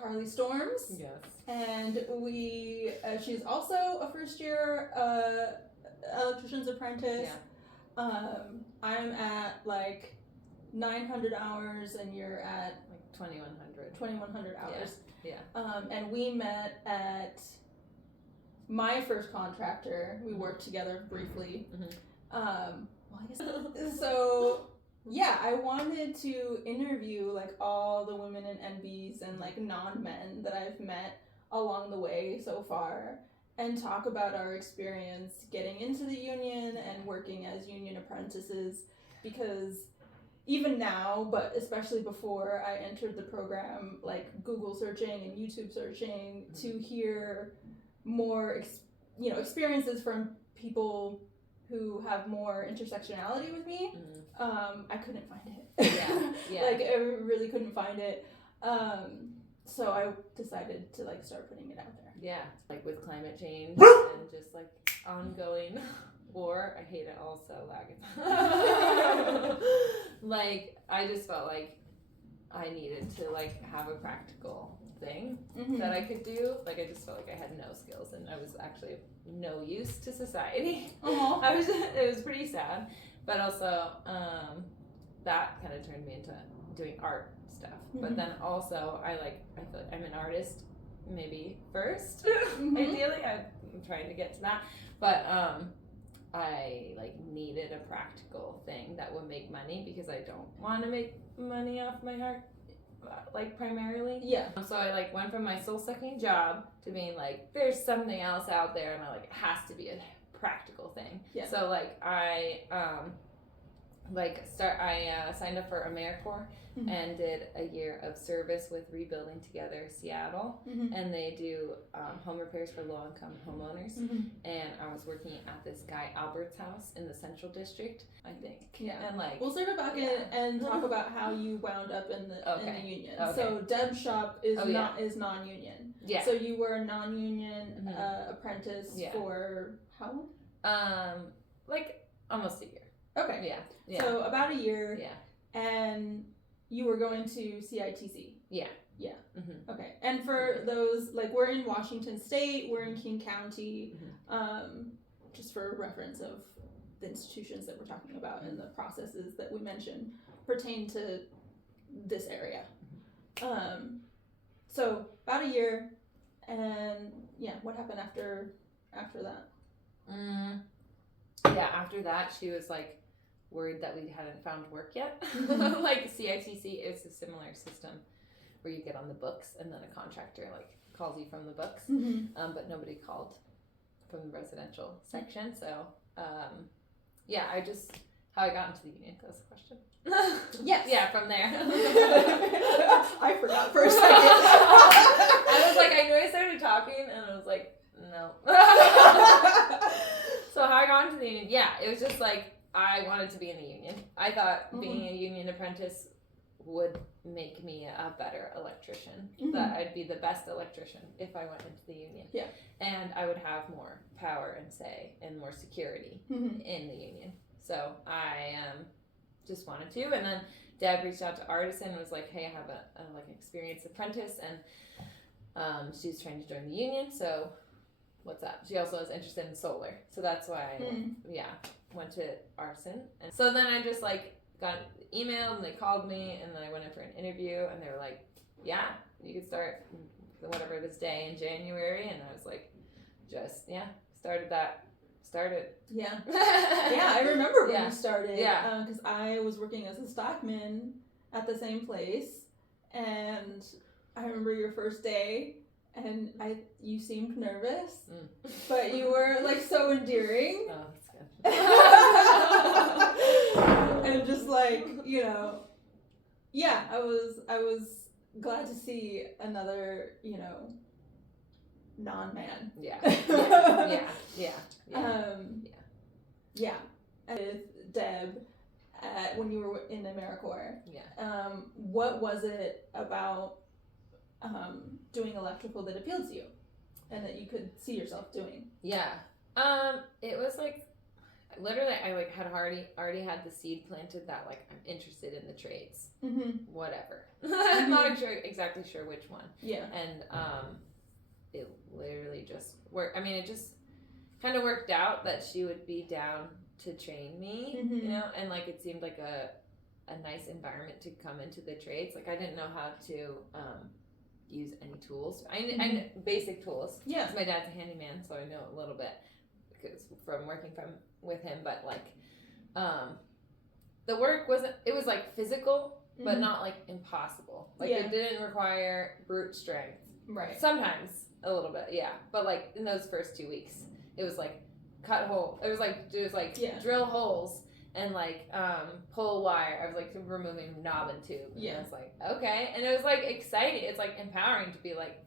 Carly Storms. Yes. And she's also a first-year electrician's apprentice. Yeah. I'm at like 900 hours, and you're at like 2,100. 2,100 hours. Yeah. And we met at my first contractor. We worked together briefly. Well, I guess so. Yeah, I wanted to interview like all the women in NBs and like non-men that I've met along the way so far, and talk about our experience getting into the union and working as union apprentices, because even now, but especially before I entered the program, like Google searching and YouTube searching to hear more experiences from people who have more intersectionality with me, I couldn't find it. Yeah. Like I really couldn't find it. So I decided to like start putting it out there. Yeah, like with climate change and just like ongoing war. I hate it all so loud. Like I just felt like I needed to like have a practical thing that I could do. Like I just felt like I had no skills and I was actually of no use to society. It was pretty sad, but also that kind of turned me into doing art stuff. But then also I feel like I'm an artist maybe first. Ideally, I'm trying to get to that, but I like needed a practical thing that would make money, because I don't want to make money off my art like primarily. Yeah. So I like went from my soul-sucking job to being like, there's something else out there, and I like it has to be a practical thing. Yeah. So like I signed up for AmeriCorps and did a year of service with Rebuilding Together Seattle, and they do home repairs for low-income homeowners. And I was working at this guy Albert's house in the Central District, I think. Yeah. And like we'll circle back in and talk about how you wound up in the union. Okay. So Deb's shop is is non-union. Yeah. So you were a non-union apprentice for how long? Like almost a year. Okay. Yeah. So about a year. Yeah. And you were going to CITC. Yeah. Yeah. Okay. And for those, like, we're in Washington State, we're in King County, just for reference of the institutions that we're talking about and the processes that we mentioned pertain to this area. So about a year, and what happened after that? Yeah, after that, she was like worried that we hadn't found work yet. Like CITC is a similar system where you get on the books and then a contractor like calls you from the books, but nobody called from the residential section. So I just how I got into the union, that was the question. Yes. Yeah, from there. I forgot for a second. I was like, I knew I started talking and I was like, no. So how I got into the union, it was just like I wanted to be in the union. I thought being a union apprentice would make me a better electrician. That I'd be the best electrician if I went into the union. Yeah. And I would have more power and say and more security in the union. So I just wanted to. And then Deb reached out to Artisan and was like, hey, I have a like experienced apprentice, and she's trying to join the union. So what's up? She also is interested in solar. So that's why I went to Artisan. And so then I just like got emailed and they called me, and then I went in for an interview and they were like, yeah, you could start whatever this day in January. And I was like, started. Yeah. Yeah, I remember when you started. Yeah. Because I was working as a stockman at the same place, and I remember your first day, and you seemed nervous, but you were like so endearing. Oh, that's good. And just like, I was glad to see another, non-man. Yeah. With Deb, when you were in AmeriCorps, what was it about doing electrical that appealed to you and that you could see yourself doing? Yeah. It was like literally, I like had already had the seed planted that like I'm interested in the trades, whatever. I'm not exactly sure which one. Yeah. And it literally just worked. I mean, it just kind of worked out that she would be down to train me, you know, and like it seemed like a nice environment to come into the trades. Like I didn't know how to use any tools. I know basic tools. Yeah. 'Cause my dad's a handyman, so I know a little bit because from working with him. But like, the work wasn't. It was like physical, but not like impossible. Like it didn't require brute strength. Right. Sometimes a little bit, yeah. But like in those first 2 weeks, it was like cut hole. It was like drill holes. And like pull wire. I was like removing knob and tube. And I was like, okay. And it was like exciting. It's like empowering to be like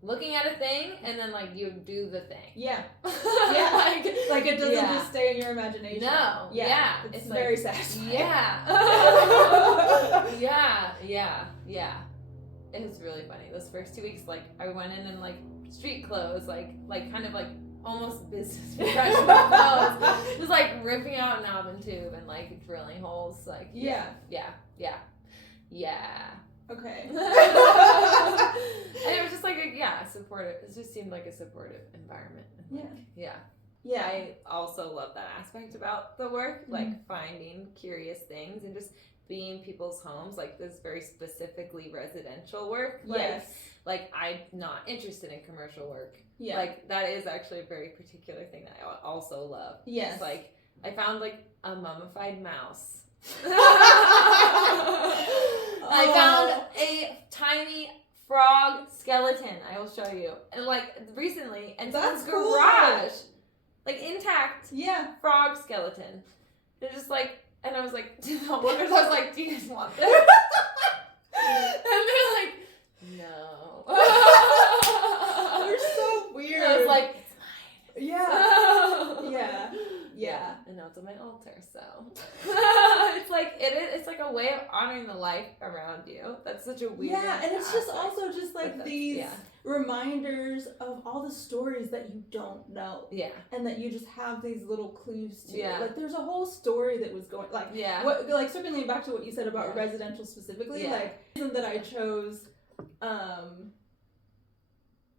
looking at a thing and then like you do the thing. Yeah. Yeah. like it doesn't just stay in your imagination. No. Yeah. It's very like, satisfying. Yeah. Yeah. It was really funny. Those first 2 weeks, like I went in like street clothes, like kind of like almost business professional clothes. Just like ripping out knob and tube and like drilling holes. Like yeah. Okay. And it was just like supportive. It just seemed like a supportive environment. Yeah. I also love that aspect about the work, like finding curious things and just being in people's homes. Like this very specifically residential work. Like I'm not interested in commercial work. Yeah. Like that is actually a very particular thing that I also love. Yes. It's like I found like a mummified mouse. I found a tiny frog skeleton. I will show you. And like recently, and someone's garage, like intact. Yeah. Frog skeleton. They're just like, and I was like, to the owners, I was like, do you guys want this? And they're like, no. They're so weird. And I was like, it's mine. Yeah. And now it's on my altar, so it's like it's like a way of honoring the life around you. That's such a weird and it's just also just like these reminders of all the stories that you don't know. Yeah. And that you just have these little clues to. Yeah. Like there's a whole story that was going like circling back to what you said about residential specifically, like the reason that I chose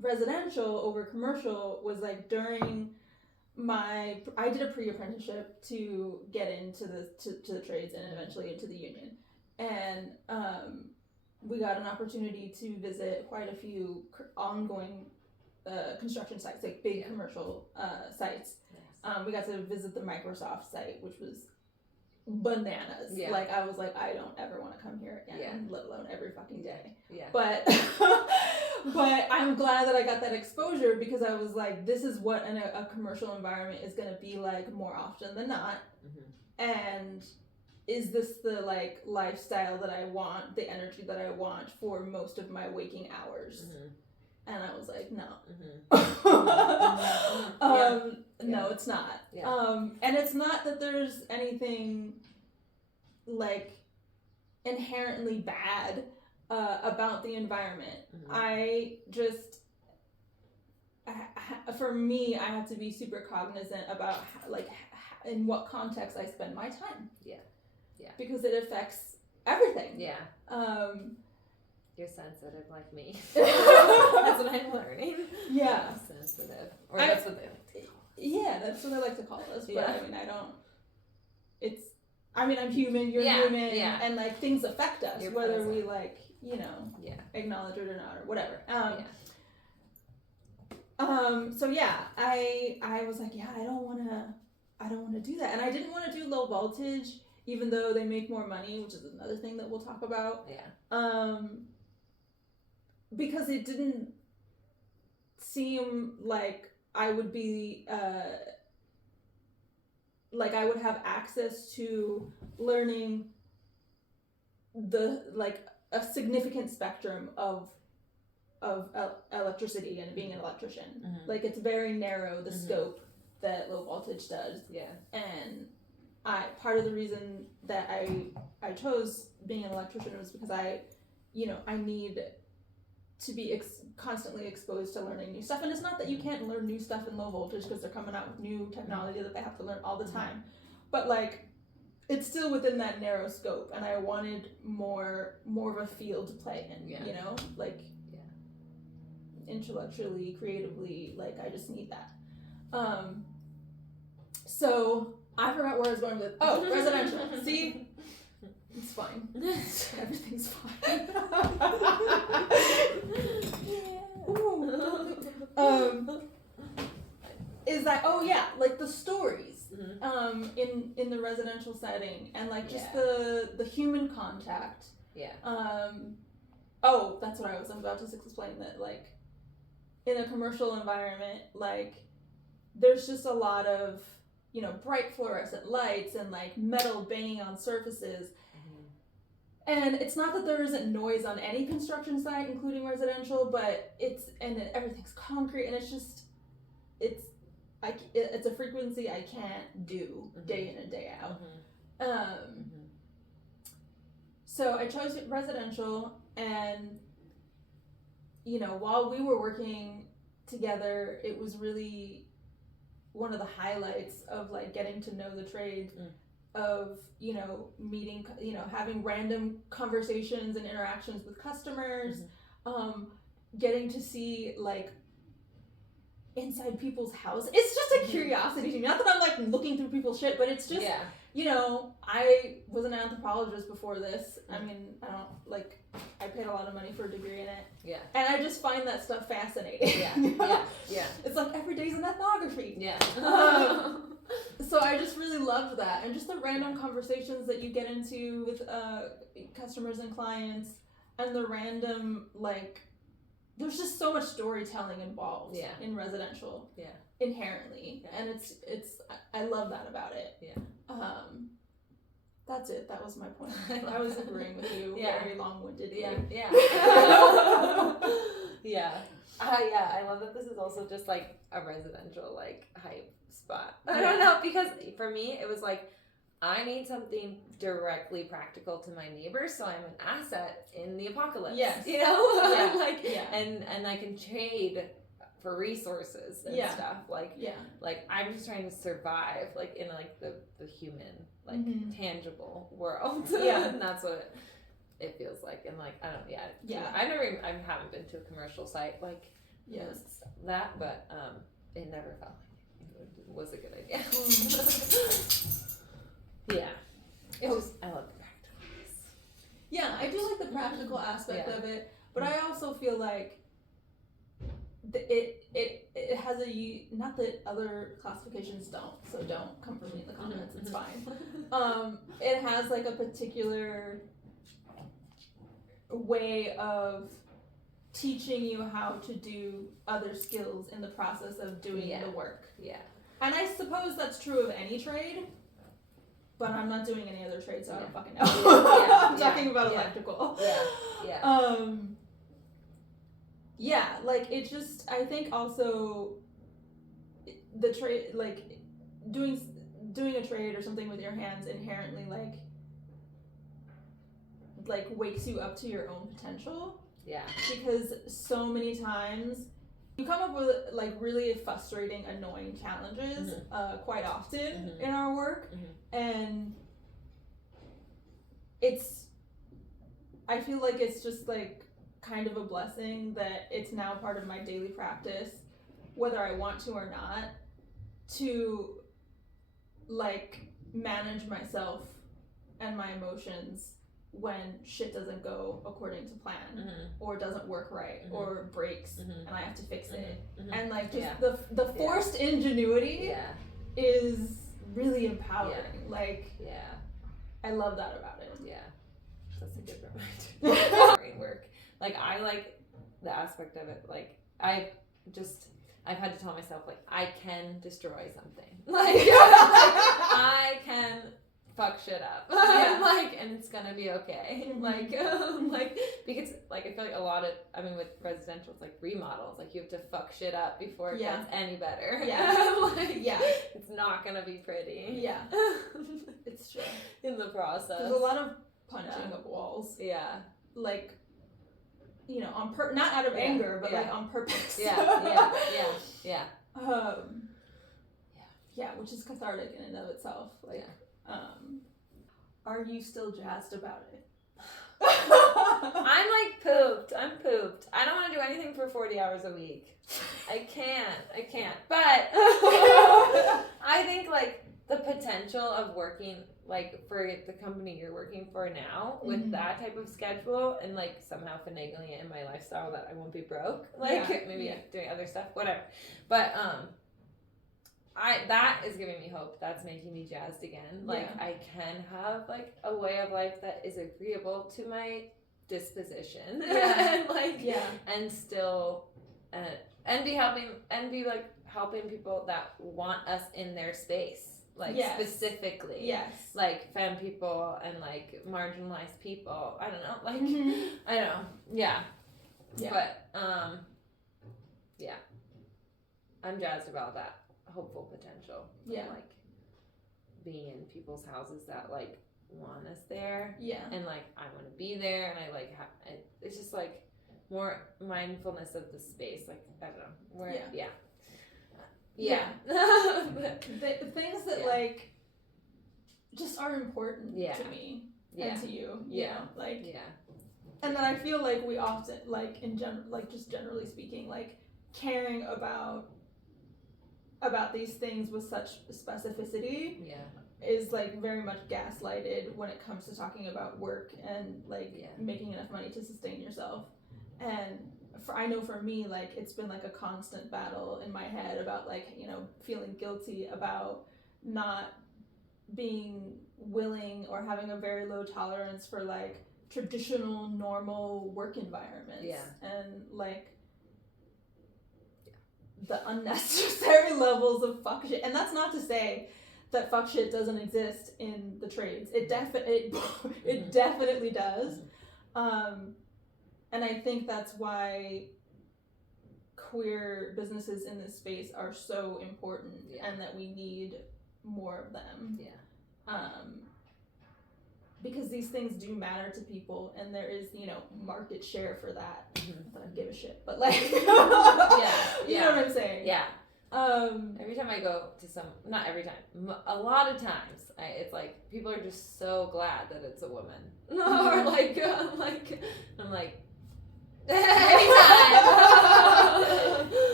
residential over commercial was like during I did a pre-apprenticeship to get into the trades and eventually into the union, and we got an opportunity to visit quite a few ongoing construction sites, like big commercial sites. Yes. We got to visit the Microsoft site, which was bananas. Yeah. Like I was like, I don't ever want to come here again, let alone every fucking day. Yeah. But but I'm glad that I got that exposure because I was like, this is what a commercial environment is going to be like more often than not. And is this the like lifestyle that I want, the energy that I want for most of my waking hours? And I was like, no. No, it's not. Yeah. And it's not that there's anything like inherently bad about the environment. I just, for me, I have to be super cognizant about like in what context I spend my time. Yeah. Because it affects everything. Yeah. You're sensitive like me. That's what I'm learning. Yeah. I'm sensitive. Or that's what they like to call us. Yeah, that's what I like to call us. But I mean, I'm human, you're human, and like things affect us, whether we like, acknowledge it or not, or whatever. So I was like, I don't want to do that. And I didn't want to do low voltage, even though they make more money, which is another thing that we'll talk about. Yeah. Because it didn't seem like I would be, like I would have access to learning a significant spectrum of electricity and being an electrician. Like it's very narrow, the scope that low voltage does. Yeah. And part of the reason that I chose being an electrician was because I need to be constantly exposed to learning new stuff. And it's not that you can't learn new stuff in low voltage because they're coming out with new technology that they have to learn all the time. But like, it's still within that narrow scope, and I wanted more of a field to play in, you know? Like, intellectually, creatively, like, I just need that. So, I forgot where I was going with, residential. See? It's fine. Everything's fine. Is that, like the stories in the residential setting, and like just the human contact. That's what I was about to explain, that like in a commercial environment, like there's just a lot of, you know, bright fluorescent lights and like metal banging on surfaces. And it's not that there isn't noise on any construction site, including residential, but everything's concrete, and it's a frequency I can't do day in and day out. So I chose residential, and, you know, while we were working together, it was really one of the highlights of like getting to know the trade, of, you know, meeting, you know, having random conversations and interactions with customers, getting to see like inside people's house. It's just a curiosity to me. Not that I'm like looking through people's shit, but it's just, you know, I was an anthropologist before this. I mean, I paid a lot of money for a degree in it. And I just find that stuff fascinating. It's like every day's an ethnography. So I just really loved that, and just the random conversations that you get into with customers and clients, and the random, like, there's just so much storytelling involved in residential inherently, and it's I love that about it. That's it. That was my point. I was agreeing with you. Very long-winded. I love that this is also just like a residential like hype spot. I don't know, because for me it was like, I need something directly practical to my neighbors, so I'm an asset in the apocalypse. You know? And I can trade for resources and stuff. Like I'm just trying to survive like in like the human, like tangible world. And that's what it feels like. And like, I don't I haven't been to a commercial site like that, but it never felt like it was a good idea. I love the practicalness. I do like the practical aspect of it, but I also feel like it has not that other classifications don't, so don't come for me in the comments, it's fine. It has like a particular way of teaching you how to do other skills in the process of doing the work. And I suppose that's true of any trade, but I'm not doing any other trade, so I don't fucking know. I'm talking about electrical. Like it just, I think also the trade, like doing a trade or something with your hands inherently like wakes you up to your own potential. Because so many times you come up with like really frustrating, annoying challenges quite often in our work, and I feel like it's just like kind of a blessing that it's now part of my daily practice, whether I want to or not, to like manage myself and my emotions when shit doesn't go according to plan, or doesn't work right, or breaks, and I have to fix it. And like just the forced ingenuity is really empowering. Like I love that about it. That's a good reminder. Work. Like I like the aspect of it. Like I've had to tell myself like I can destroy something. Like I can fuck shit up. And it's gonna be okay. Like because like I feel like a lot of, I mean with residential, it's like remodels, like you have to fuck shit up before it gets any better. It's not gonna be pretty. It's true. In the process. There's a lot of punching of walls. Like, not out of anger, but like on purpose. Yeah. Which is cathartic in and of itself. Like, are you still jazzed about it? I'm like pooped. I'm pooped. I don't want to do anything for 40 hours a week. I can't. But I think like the potential of working like for the company you're working for now with that type of schedule and like somehow finagling it in my lifestyle that I won't be broke. Like maybe doing other stuff, whatever. But that is giving me hope. That's making me jazzed again. Like I can have like a way of life that is agreeable to my disposition. And still and be helping people that want us in their space. Like specifically, like femme people and like marginalized people. I don't know, like I don't know, but I'm jazzed about that hopeful potential. Like being in people's houses that like want us there. And like I want to be there, and I like it's just like more mindfulness of the space. Like I don't know, the things that like just are important to me and to you, you know, like and then I feel like we often like in general, like just generally speaking, like caring about these things with such specificity is like very much gaslighted when it comes to talking about work and like making enough money to sustain yourself. And I know for me, like it's been like a constant battle in my head about like, you know, feeling guilty about not being willing or having a very low tolerance for like traditional normal work environments and like the unnecessary levels of fuck shit. And that's not to say that fuck shit doesn't exist in the trades. It definitely does. And I think that's why queer businesses in this space are so important and that we need more of them. Because these things do matter to people, and there is, you know, market share for that. Not that I give a shit, but like, you know what I'm saying? Every time I go to not every time, a lot of times, it's like people are just so glad that it's a woman, or like, I'm like. Anytime.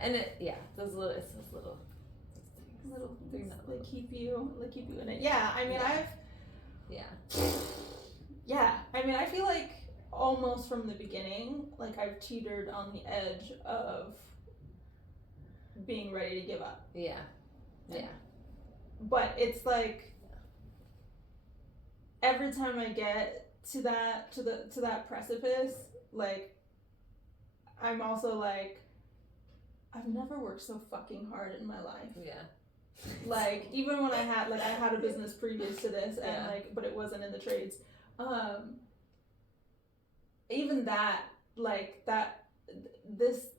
And those little things they keep you in it. I mean I feel like almost from the beginning, like I've teetered on the edge of being ready to give up. But it's like every time I get to that precipice, like I'm also like, I've never worked so fucking hard in my life. Like even when I had a business previous to this, and like, but it wasn't in the trades. Even that, like that, this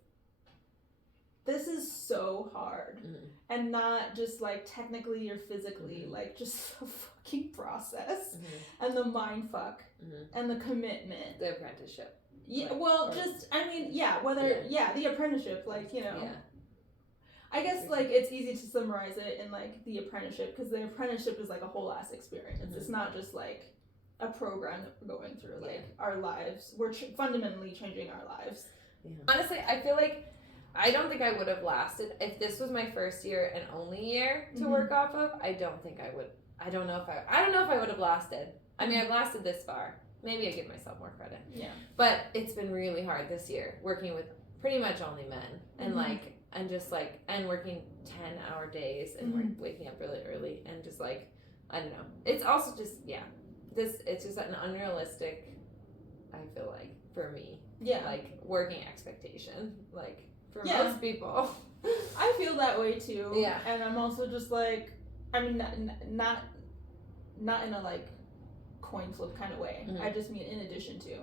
is so hard, and not just like technically or physically, like just the fucking process and the mind fuck and the commitment, the apprenticeship. The apprenticeship, like, you know. I guess like it's easy to summarize it in like the apprenticeship, because the apprenticeship is like a whole ass experience. It's not just like a program that we're going through. Like our lives, we're fundamentally changing our lives. Honestly, I feel like I don't think I would have lasted if this was my first year and only year to work off of. I don't think I would. I don't know if I would have lasted. I mean, I've lasted this far. Maybe I give myself more credit. But it's been really hard this year working with pretty much only men, and like, and just like, and working 10-hour days, and waking up really early, and just like, I don't know. It's also just it's just an unrealistic, I feel like, for me. Like working expectation, like for most people. I feel that way too. And I'm also just like, I mean, not in a like coin flip kind of way. I just mean in addition to,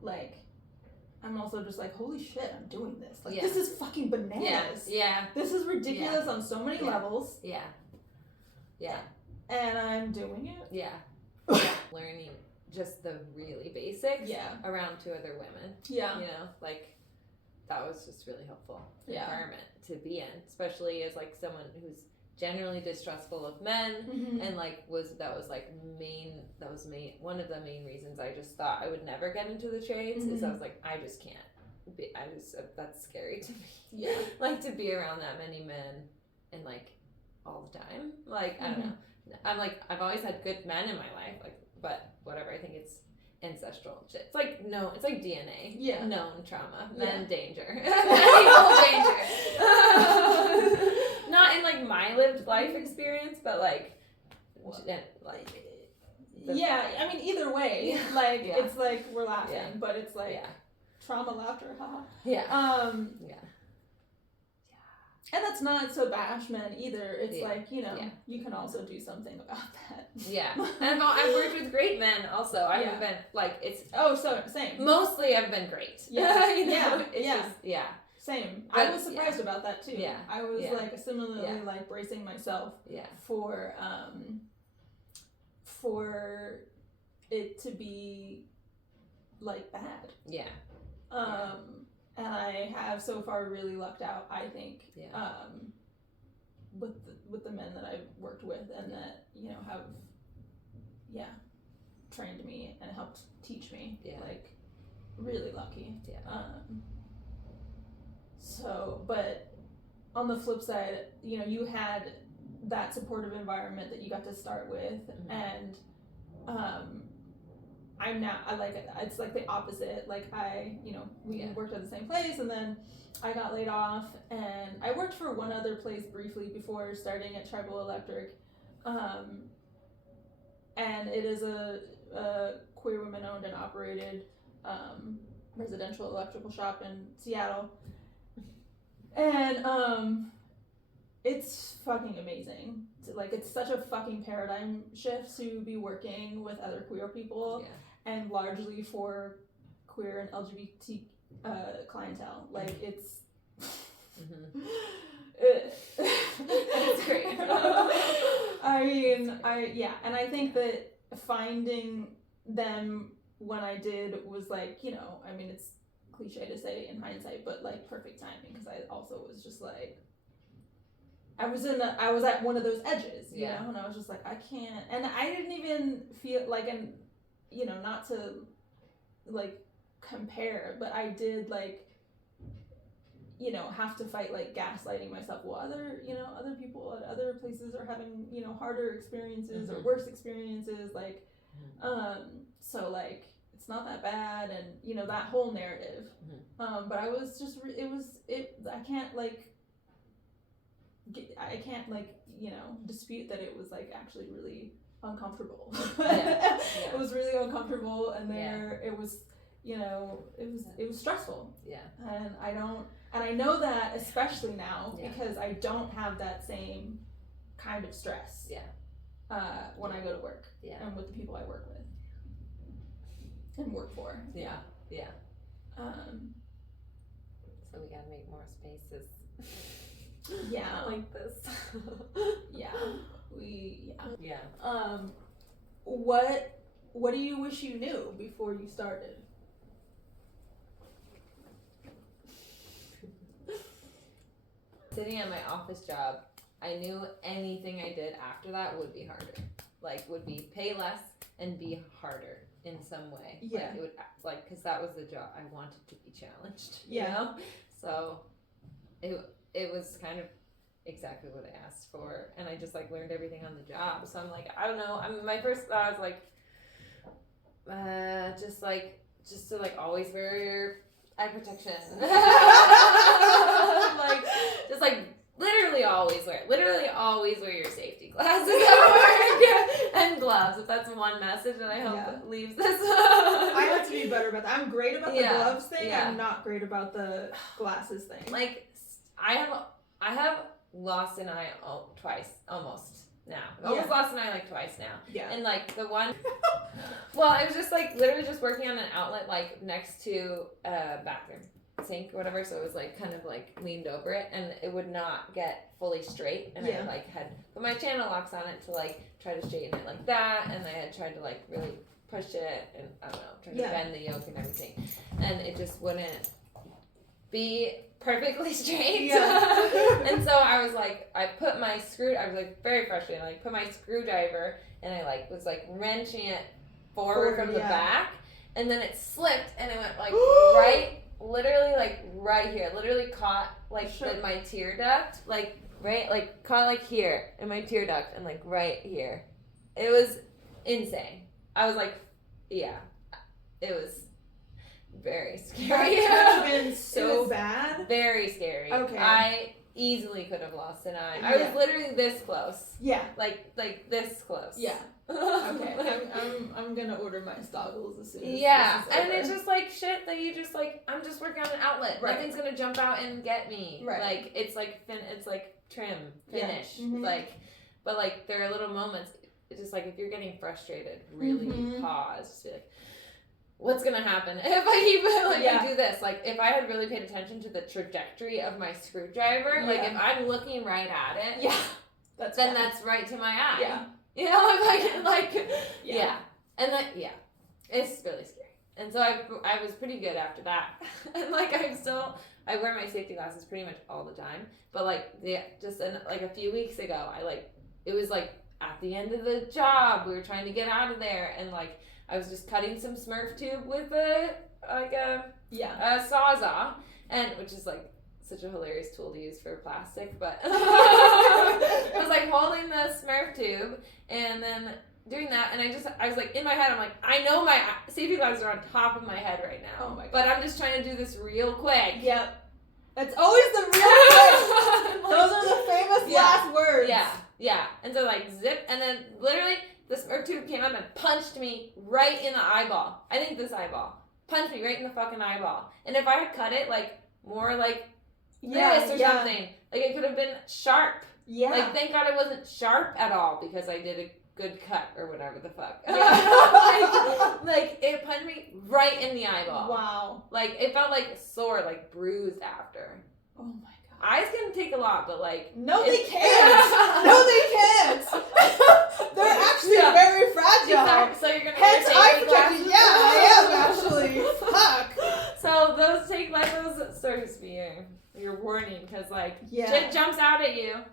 like, I'm also just like, holy shit, I'm doing this. Like, this is fucking bananas. This is ridiculous on so many levels. And I'm doing it. Learning just the really basics Yeah. around 2 other women. Yeah. You know, like, that was just really helpful Yeah. environment to be in, especially as like someone who's generally distrustful of men, and like one of the main reasons I just thought I would never get into the trades is I was like, I just can't be, that's scary to me. Yeah. Like, to be around that many men and like all the time, like I don't know. I'm like, I've always had good men in my life, like, but whatever, I think it's ancestral shit. It's like, no, it's like DNA. Yeah. Known trauma. Yeah. Men danger. People danger. Not in like my lived life experience, but like yeah, I mean, either way, like, it's like we're laughing, but it's like trauma laughter, haha. Yeah. And that's not to bash men either. It's like, you know, you can also do something about that. Yeah. And I've worked with great men also. I haven't been, like, it's... Oh, so, same. Mostly I've been great. Yeah. You know? It's Yeah. just, Same. But, I was surprised about that too. Yeah. I was like similarly like bracing myself for it to be like bad. Yeah. And I have so far really lucked out, I think, with the men that I've worked with and that, you know, have trained me and helped teach me. Like, really lucky. So, but on the flip side, you know, you had that supportive environment that you got to start with, and I'm now, it's like the opposite. Like, we worked at the same place, and then I got laid off, and I worked for one other place briefly before starting at Tribal Electric, and it is a queer women owned and operated residential electrical shop in Seattle. And it's fucking amazing. Like, it's such a fucking paradigm shift to be working with other queer people and largely for queer and LGBT clientele. Like, it's it's great. I mean, and I think that finding them when I did was like, you know, I mean, it's cliche to say in hindsight, but like perfect timing, because I also was just like, I was at one of those edges, you know, and I was just like, I can't, and I didn't even feel like, and you know, not to like compare, but I did like, you know, have to fight like gaslighting myself. Well, other people at other places are having, you know, harder experiences or worse experiences, like, so like, it's not that bad, and you know, that whole narrative. But I was just, I can't you know, dispute that it was like actually really uncomfortable. It was really uncomfortable, and it was, you know, it was stressful. And I know that especially now because I don't have that same kind of stress. When I go to work and with the people I work with and work for. So we gotta make more spaces. Like this. What do you wish you knew before you started? Sitting at my office job, I knew anything I did after that would be harder. Like, would be pay less and be harder in some way. Like, it would, like, because that was the job I wanted to be challenged. You know? So it was kind of exactly what I asked for, and I just like learned everything on the job. So I'm like, I don't know. I mean, my first thought was like, just to like always wear your eye protection. Like, just like literally always wear your safety glasses at work and gloves. If that's one message that I hope that leaves this. I have to be better about that. I'm great about the gloves thing. I'm not great about the glasses thing. Like, I have lost an eye twice, almost now. I've almost lost an eye like twice now. And like the one, well, I was just like literally just working on an outlet like next to a bathroom sink or whatever, so it was like kind of like leaned over it, and it would not get fully straight, and I like had put my channel locks on it to like try to straighten it like that, and I had tried to like really push it and I don't know, trying to bend the yoke and everything, and it just wouldn't be perfectly straight. Yeah. And so I was like, I was like very frustrated. I like put my screwdriver and I like was like wrenching it forward from the back, and then it slipped and it went like literally like right here, literally caught like in my tear duct, like right, like caught like here in my tear duct and like right here. It was insane. I was like, yeah, it was very scary. It could have been so bad. Very scary. Okay. I easily could have lost an eye. I was literally this close. Yeah. Like this close. Yeah. Okay. I'm gonna order my goggles as soon as this is over. And it's just like shit that you just like, I'm just working on an outlet. Right. Nothing's gonna jump out and get me. Right. Like it's like it's like trim, finish. Yeah. Mm-hmm. Like, but like there are little moments. It's just like if you're getting frustrated, really pause. Just be like, what's gonna happen if I keep I do this? Like if I had really paid attention to the trajectory of my screwdriver, like if I'm looking right at it, that's right to my eye. Yeah. You know, and it's really scary. And so I was pretty good after that, and like I wear my safety glasses pretty much all the time. But like just like a few weeks ago, it was like at the end of the job, we were trying to get out of there, and like I was just cutting some Smurf tube with a Sawzall, and which is like such a hilarious tool to use for plastic, but I was like holding the Smurf tube and then doing that, and I was like in my head, I'm like, I know my safety glasses are on top of my head right now, oh my God. But I'm just trying to do this real quick. Yep. That's always the real quick. Those are the famous last words. Yeah. And so like zip, and then literally the Smurf tube came up and punched me right in the eyeball. I think this eyeball. Punched me right in the fucking eyeball. And if I had cut it like more like this or something, like it could have been sharp. Yeah. Like thank God it wasn't sharp at all because I did a good cut or whatever the fuck. like it punched me right in the eyeball. Wow. Like it felt like sore, like bruised after. Oh my God. Eyes can take a lot, but like no, they can't. No, they can't. They're actually very fragile. So you're gonna hence eye protection. Yeah, I am actually. Fuck. So those serves be your warning because like shit jumps out at you.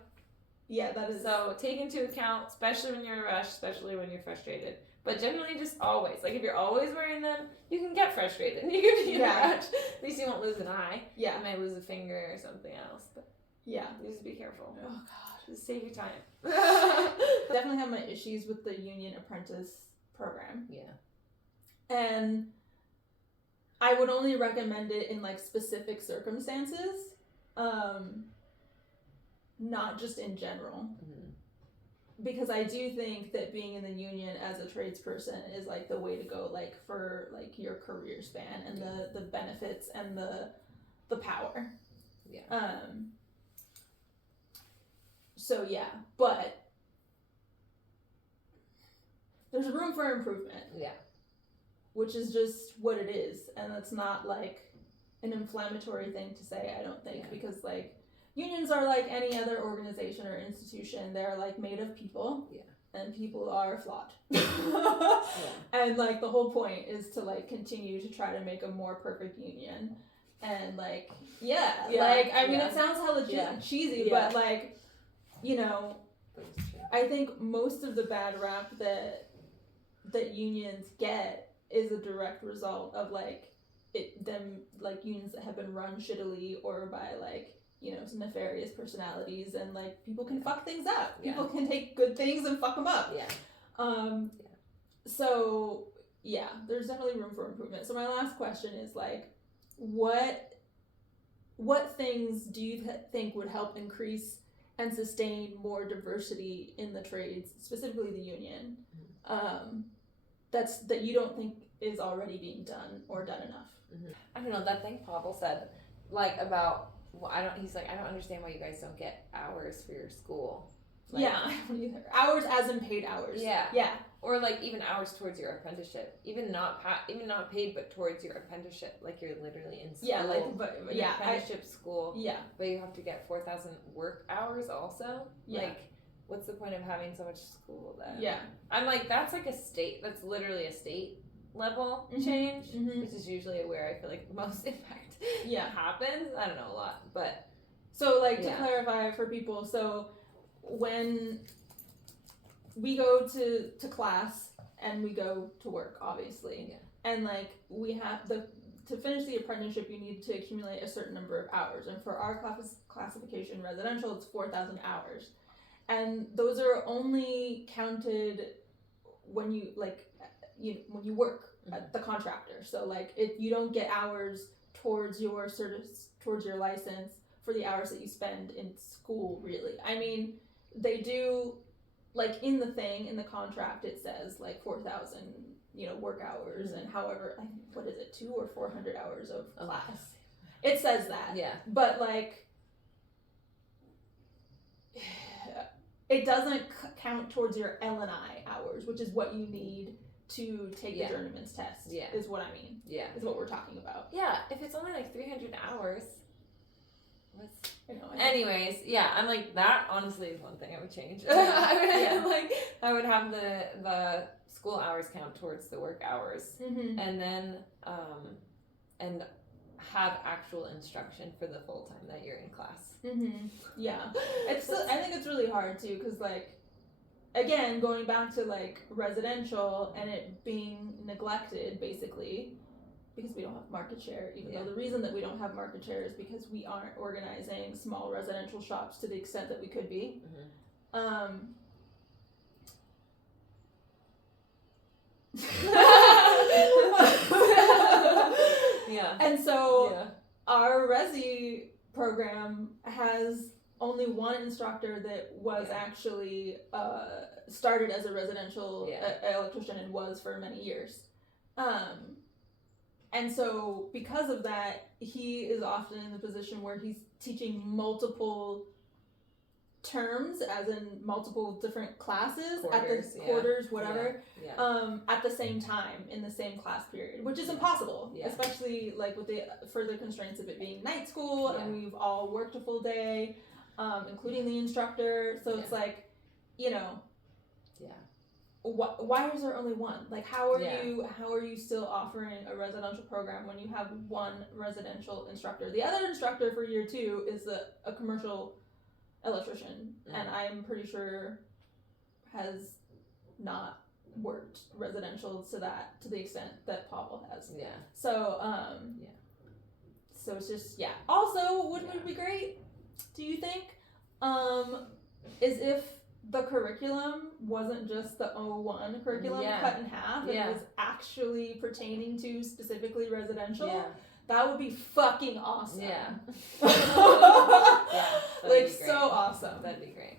Yeah, that is. So take into account, especially when you're in a rush, especially when you're frustrated. But generally, just always. Like, if you're always wearing them, you can get frustrated. You can be in a rush. At least you won't lose an eye. Yeah. You might lose a finger or something else. But just be careful. Oh, God. Just save your time. Definitely have my issues with the union apprentice program. Yeah. And I would only recommend it in, like, specific circumstances. Not just in general. Mm-hmm. Because I do think that being in the union as a tradesperson is like the way to go, like for like your career span and the benefits and the power. Yeah. So yeah, but there's room for improvement. Yeah. Which is just what it is, and it's not like an inflammatory thing to say, I don't think, because like unions are like any other organization or institution. They're like made of people, and people are flawed. And like the whole point is to like continue to try to make a more perfect union. And like, like I mean, it sounds hella cheesy, but like, you know, I think most of the bad rap that unions get is a direct result of like unions that have been run shittily or by like, you know, some nefarious personalities, and like people can fuck things up. People can take good things and fuck them up. So there's definitely room for improvement. So my last question is like, what things do you think would help increase and sustain more diversity in the trades, specifically the union, that you don't think is already being done or done enough? I don't know, that thing Pavel said, like about, he's like, I don't understand why you guys don't get hours for your school. Like, I don't either. Hours as in paid hours. Yeah. Or like even hours towards your apprenticeship, even not paid, but towards your apprenticeship. Like you're literally in school. Apprenticeship school. Yeah. But you have to get 4,000 work hours also. Yeah. Like, what's the point of having so much school then? Yeah. I'm like, that's literally a state level change, which is usually where I feel like most impact happens. I don't know a lot, but. So, like, to clarify for people, so when we go to class and we go to work, obviously, and, like, we have to finish the apprenticeship, you need to accumulate a certain number of hours, and for our classification residential, it's 4,000 hours. And those are only counted when you when you work at the contractor. So like you don't get hours towards your towards your license for the hours that you spend in school. Really, I mean, they do, like, in the contract it says like 4,000 work hours, and however, what is it, 200 or 400 hours of class. It says that. Yeah. But like, it doesn't count towards your L&I hours, which is what you need to take the journeyman's test. Yeah. Is what I mean. Yeah. Is what we're talking about. Yeah. If it's only like 300 hours. Anyways, yeah, I'm like, that honestly is one thing I would change. I would have the school hours count towards the work hours, and then and have actual instruction for the full time that you're in class. Yeah, I think it's really hard too, because, like, again, going back to like residential and it being neglected basically because we don't have market share, even though the reason that we don't have market share is because we aren't organizing small residential shops to the extent that we could be. And so our Resi program has only one instructor that was actually started as a residential electrician and was for many years. And so because of that, he is often in the position where he's teaching multiple terms, as in multiple different classes, quarters, whatever, at the same time in the same class period, which is impossible, especially like with the further constraints of it being night school, and we've all worked a full day, including the instructor. So it's like, why is there only one? Like, how are you still offering a residential program when you have one residential instructor? The other instructor for year 2 is a commercial electrician, and I'm pretty sure has not worked residential to the extent that Pavel has. Yeah. So so it's just Also, wouldn't it be great, do you think, is if the curriculum wasn't just the 01 curriculum cut in half, and it was actually pertaining to specifically residential? Yeah. That would be fucking awesome. Yeah. Like, so awesome. That'd be great.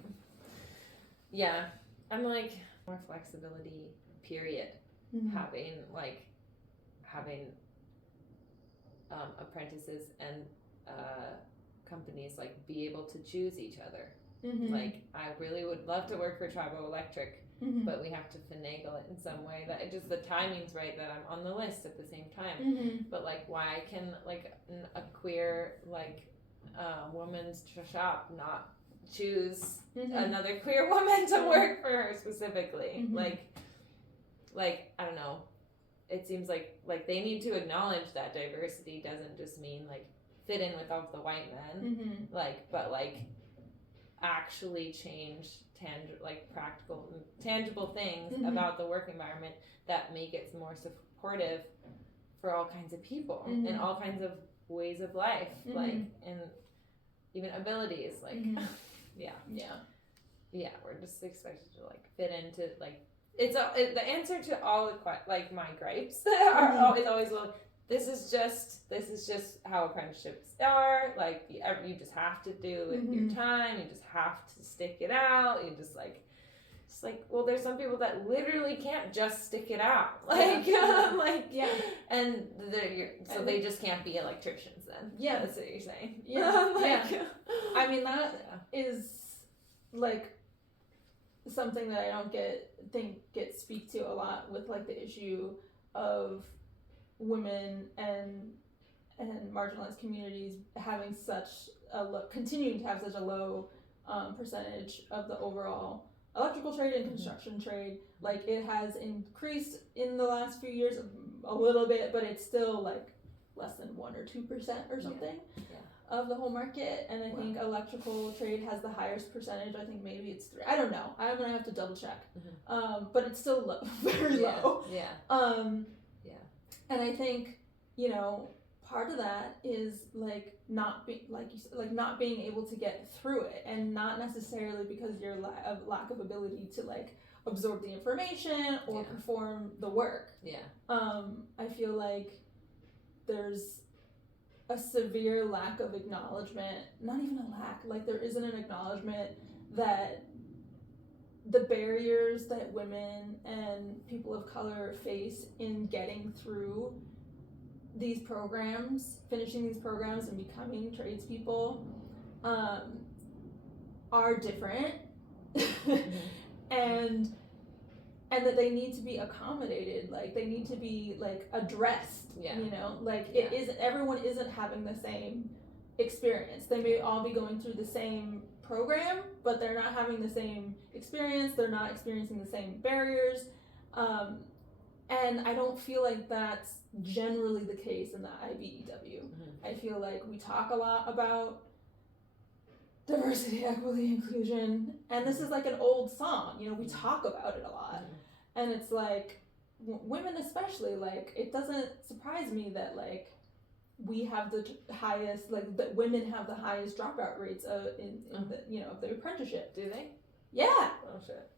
Yeah. I'm like, more flexibility, period. Having apprentices and companies like be able to choose each other. Like, I really would love to work for Tribal Electric, but we have to finagle it in some way that it just, the timing's right that I'm on the list at the same time. But like, why can like a queer woman's shop not choose another queer woman to work for her specifically? Like I don't know. It seems like they need to acknowledge that diversity doesn't just mean like fit in with all the white men, but actually change practical, tangible things about the work environment that make it more supportive for all kinds of people and all kinds of ways of life, and even abilities, we're just expected to fit into the answer to all the my gripes are is always, well, this is just how apprenticeships are. Like, you just have to do it your time. You just have to stick it out. You just well, there's some people that literally can't just stick it out. And they just can't be electricians then. Yeah, that's what you're saying. Yeah, I mean, that is something that I don't think gets speak to a lot with the issue of women and marginalized communities having continuing to have such a low percentage of the overall electrical trade and construction trade. Like, it has increased in the last few years a little bit, but it's still like less than 1 or 2% or something of the whole market. And I think electrical trade has the highest percentage. I think maybe it's 3. I don't know. I'm gonna have to double check. But it's still very low. And I think, you know, part of that is like not being able to get through it, and not necessarily because you're lack of ability to like absorb the information or perform the work. I feel like there's a severe lack of acknowledgement, not even a lack, like there isn't an acknowledgement that the barriers that women and people of color face in getting through these programs, finishing these programs and becoming tradespeople, are different. and that they need to be accommodated, like they need to be like addressed, you know, like it isn't, everyone isn't having the same experience. They may all be going through the same program, but they're not having the same experience, they're not experiencing the same barriers, and I don't feel like that's generally the case in the IBEW. I feel like we talk a lot about diversity, equity, inclusion, and this is like an old song, you know, we talk about it a lot. And it's like, women especially, like, it doesn't surprise me that, like, we have the highest, like, that women have the highest dropout rates in the, you know, of the apprenticeship. Do they? Yeah. Oh, shit.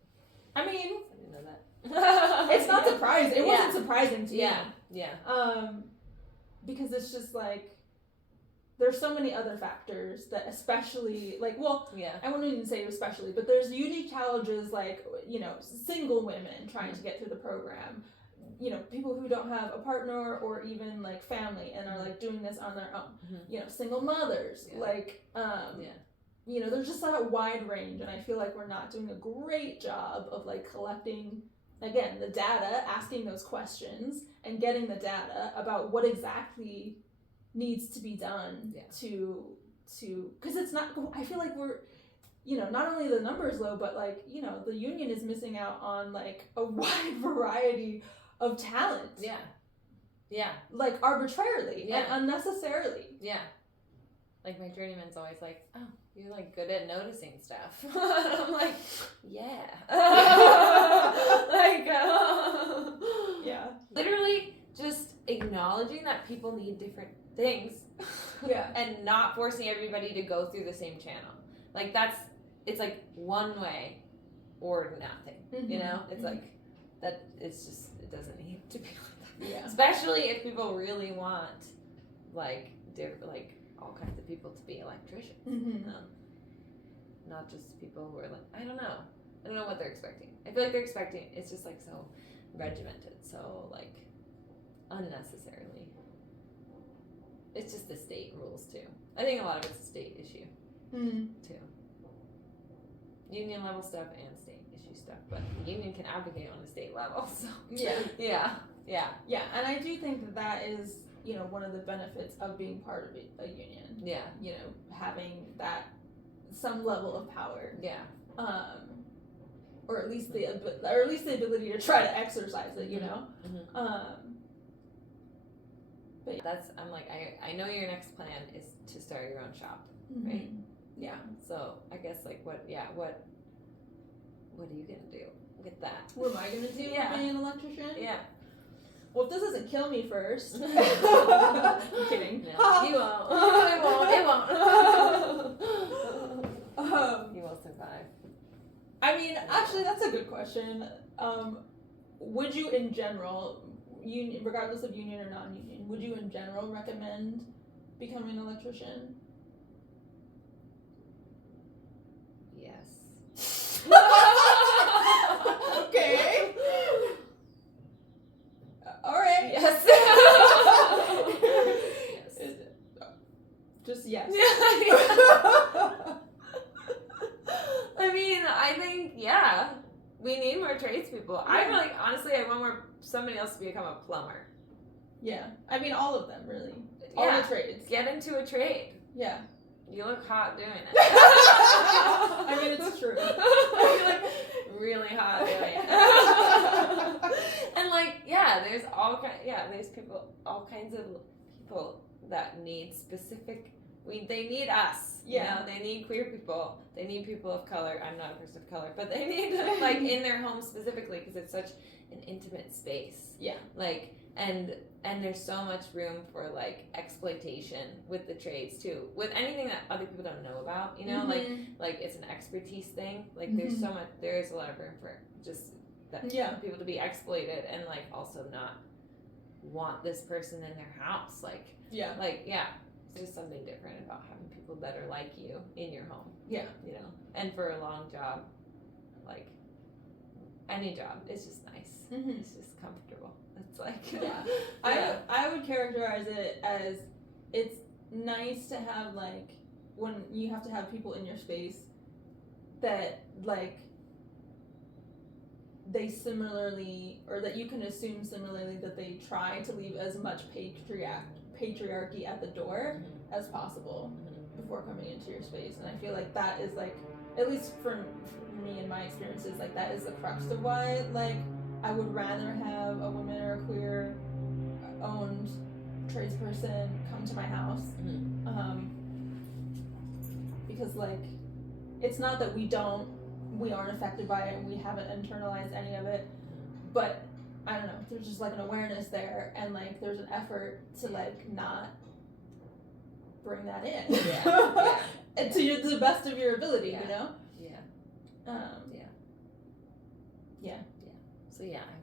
I mean, I didn't know that. It's not surprising. It wasn't surprising to me. Because it's just, like, there's so many other factors that especially, like, I wouldn't even say especially, but there's unique challenges, like, you know, single women trying to get through the program, you know, people who don't have a partner or even, like, family and are, like, doing this on their own, you know, single mothers, like, you know, there's just a wide range, and I feel like we're not doing a great job of, like, collecting, again, the data, asking those questions, and getting the data about what exactly needs to be done to because it's not, I feel like we're, you know, not only the numbers low, but like, you know, the union is missing out on like a wide variety of talent, like arbitrarily and unnecessarily. Like my journeyman's always like, oh, you're like good at noticing stuff. I'm like, literally just acknowledging that people need different things and not forcing everybody to go through the same channel. Like it's like one way or nothing, you know? It's like that, it's just, it doesn't need to be like that. Especially if people really want like all kinds of people to be electricians. Not just people who are like, I don't know what they're expecting. I feel like they're expecting, it's just like so regimented, so like unnecessarily. It's just the state rules too. I think a lot of it's a state issue too. Union level stuff and state issue stuff, but the union can advocate on a state level. So yeah. And I do think that is, you know, one of the benefits of being part of a union. You know, having that some level of power. Or at least the ability to try to exercise it. You know. But that's, I'm like, I know your next plan is to start your own shop, right? So I guess like what are you gonna do with that? What am I gonna do being an electrician? Well, if this doesn't kill me first. I'm kidding. No, you won't. It won't. You will survive. I mean, actually, that's a good question. Would you, in general, regardless of union or non-union, would you, in general, recommend becoming an electrician? Yes. Okay. All right. Yes. Yes. Just yes. I mean, I think, we need more tradespeople. I feel like, honestly, I want somebody else to become a plumber. Yeah. I mean, all of them, really. All the trades. Get into a trade. you look hot doing it. I mean, it's true. You look really hot doing it. And like, yeah, there's there's all kinds of people that need specific. They need us. Yeah. You know, they need queer people. They need people of color. I'm not a person of color, but they need like in their home specifically because it's such an intimate space. Yeah. Like and there's so much room for like exploitation with the trades too. With anything that other people don't know about, you know, like it's an expertise thing. Like there is a lot of room for just that people to be exploited and like also not want this person in their house. Like it's just something different about having people that are like you in your home. Yeah. You know, and for a long job, like any job, it's just nice. It's just comfortable. It's like I would characterize it as it's nice to have like when you have to have people in your space that like they similarly or that you can assume similarly that they try to leave as much patriarchy at the door as possible before coming into your space. And I feel like that is like, at least for me and my experiences, like that is the crux of why like I would rather have a woman or a queer owned tradesperson come to my house. Because like it's not that we aren't affected by it and we haven't internalized any of it, but I don't know, there's just like an awareness there and like there's an effort to like not bring that in. And to the best of your ability, you know? So I